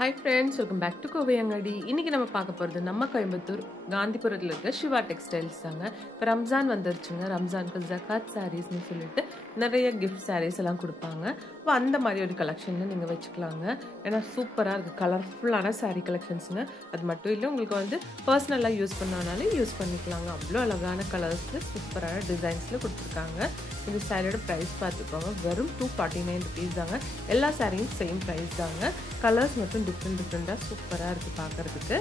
Hi friends, welcome back to Kovai Angadi. இன்னைக்கு நம்ம பார்க்க போகிறது நம்ம கோயம்புத்தூர் காந்திபுரத்தில் இருக்க சிவா டெக்ஸ்டைல்ஸ் தாங்க. இப்போ ரம்ஜான் வந்துருச்சுங்க. ரம்ஜானுக்கு ஜகாத் சாரீஸ்னு சொல்லிட்டு நிறைய கிஃப்ட் சாரீஸ் எல்லாம் கொடுப்பாங்க. இப்போ அந்த மாதிரி ஒரு கலெக்ஷன் நீங்கள் வச்சுக்கலாங்க. ஏன்னா சூப்பராக இருக்குது, கலர்ஃபுல்லான சாரீ கலெக்ஷன்ஸுங்க. அது மட்டும் இல்லை, உங்களுக்கு வந்து பர்சனலாக யூஸ் பண்ணனாலும் யூஸ் பண்ணிக்கலாங்க. அவ்வளோ அழகான கலர்ஸில் சூப்பரான டிசைன்ஸில் கொடுத்துருக்காங்க. இந்த சாரியோட ப்ரைஸ் பார்த்துக்கோங்க, வெறும் 249 ருபீஸ் தாங்க. எல்லா சாரியும் சேம் ப்ரைஸ் தாங்க. கலர்ஸ் மட்டும் டிஃப்ரெண்ட்டாக சூப்பராக இருக்குது பார்க்குறதுக்கு.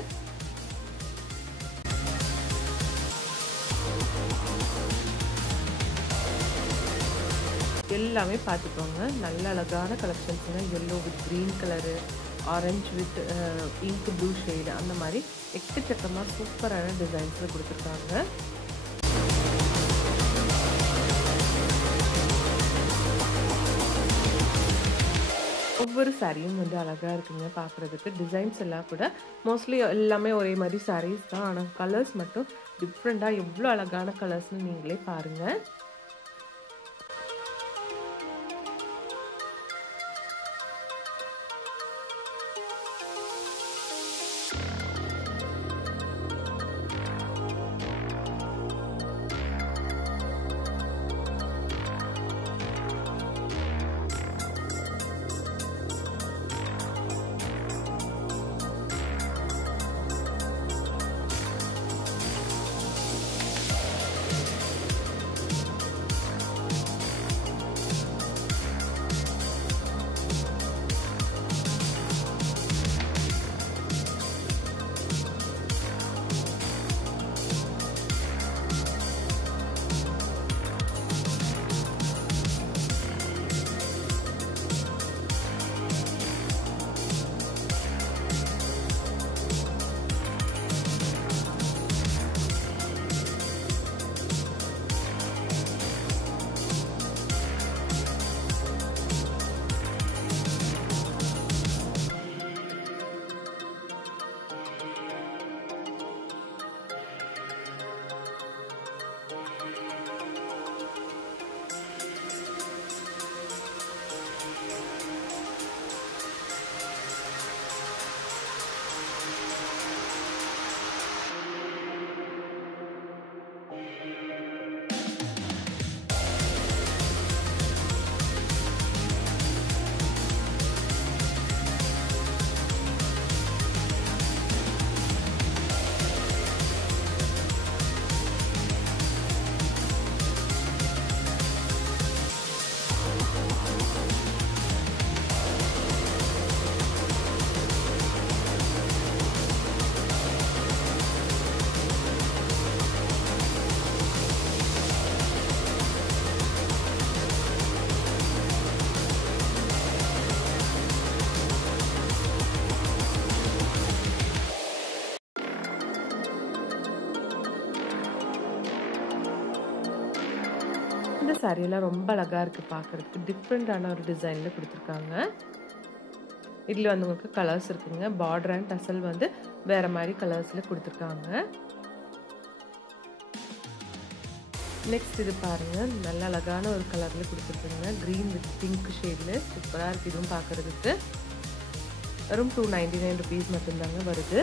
எல்லாமே பார்த்துக்கோங்க, நல்ல அழகான கலெக்ஷன்ஸுங்க. Yellow with green colour, orange with pink blue shade, அந்த மாதிரி எக்கச்சக்கமாக சூப்பரான டிசைன்ஸில் கொடுத்துருக்காங்க. ஒவ்வொரு சாரியும் வந்து அழகாக இருக்குங்க பார்க்குறதுக்கு. டிசைன்ஸ் எல்லாம் கூட மோஸ்ட்லி எல்லாமே ஒரே மாதிரி சாரீஸ் தான், ஆனால் கலர்ஸ் மட்டும் டிஃப்ரெண்ட்டாக எவ்வளோ அழகான கலர்ஸ்னு நீங்களே பாருங்கள். இந்த சாரியெல்லாம் ரொம்ப அழகாக இருக்குது பார்க்குறதுக்கு. டிஃப்ரெண்ட்டான ஒரு டிசைனில் கொடுத்துருக்காங்க. இதில் வந்து உங்களுக்கு கலர்ஸ் இருக்குங்க. பார்டர் அண்ட் டசல் வந்து வேறு மாதிரி கலர்ஸில் கொடுத்துருக்காங்க. நெக்ஸ்ட் இது பாருங்கள், நல்ல அழகான ஒரு கலரில் கொடுத்துருக்குங்க. க்ரீன் வித் பிங்க் ஷேடில் சூப்பராக இருக்குது. இதுவும் பார்க்குறதுக்கு வெறும் 299 ருபீஸ் மட்டும்தாங்க வருது.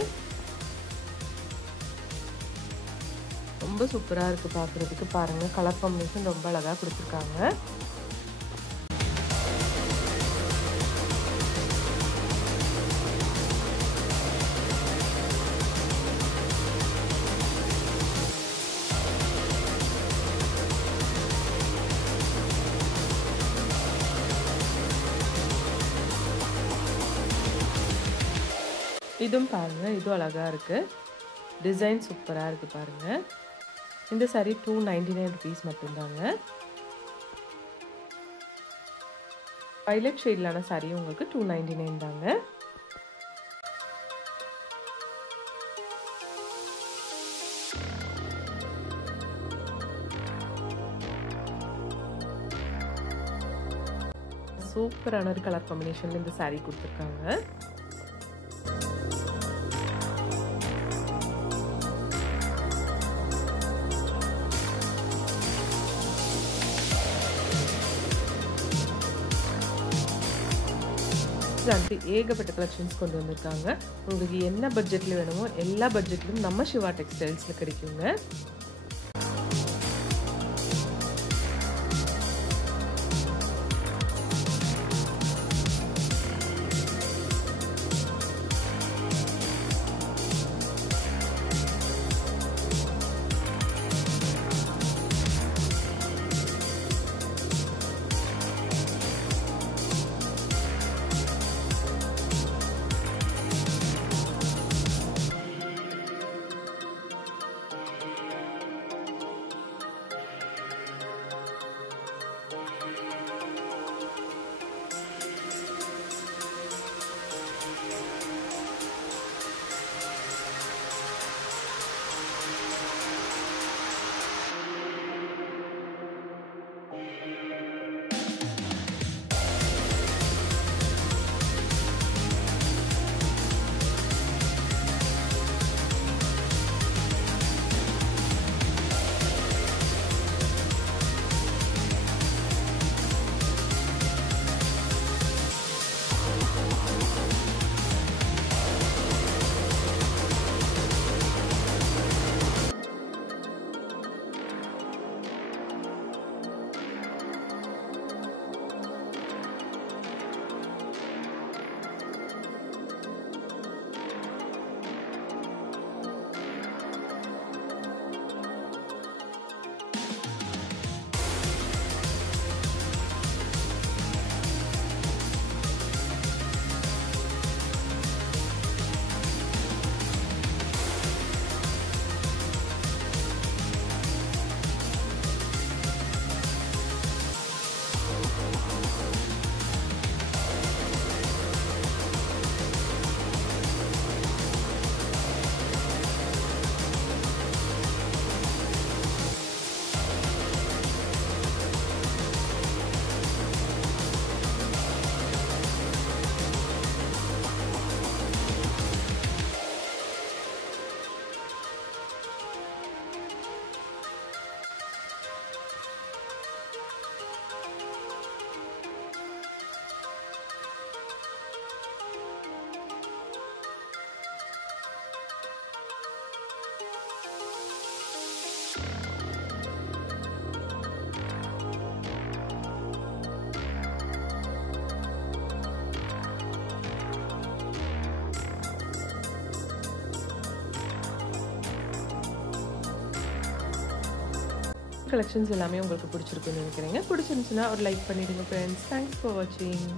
ரொம்ப சூப்பராக இருக்குது பார்க்குறதுக்கு. பாருங்கள், கலர் காம்பினேஷன் ரொம்ப அழகாக கொடுத்துருக்காங்க. இதுவும் பாருங்கள், இதுவும் அழகாக இருக்குது. டிசைன் சூப்பராக இருக்குது பாருங்கள். இந்த சாரி 299 ருபீஸ் மட்டும்தாங்க. வைலட் ஷேட்லான சாரி உங்களுக்கு 299 தாங்க. சூப்பரான ஒரு கலர் காம்பினேஷன்ல இந்த சாரி கொடுத்துருக்காங்க. கிட்ஸ்லான்ட்டு ஏகப்பட்ட கலெக்ஷன்ஸ் கொண்டு வந்திருக்காங்க. உங்களுக்கு என்ன பட்ஜெட்டில் வேணுமோ எல்லா பட்ஜெட்லையும் நம்ம சிவா டெக்ஸ்டைல்ஸில் கிடைக்குங்க. கலெக்ஷன்ஸ் எல்லாமே உங்களுக்கு பிடிச்சிருக்குன்னு நினைக்கிறேங்க. பிடிச்சிருந்துச்சுன்னா ஒரு லைக் பண்ணிடுங்க ஃப்ரெண்ட்ஸ். தேங்க்ஸ் ஃபார் வாட்சிங்.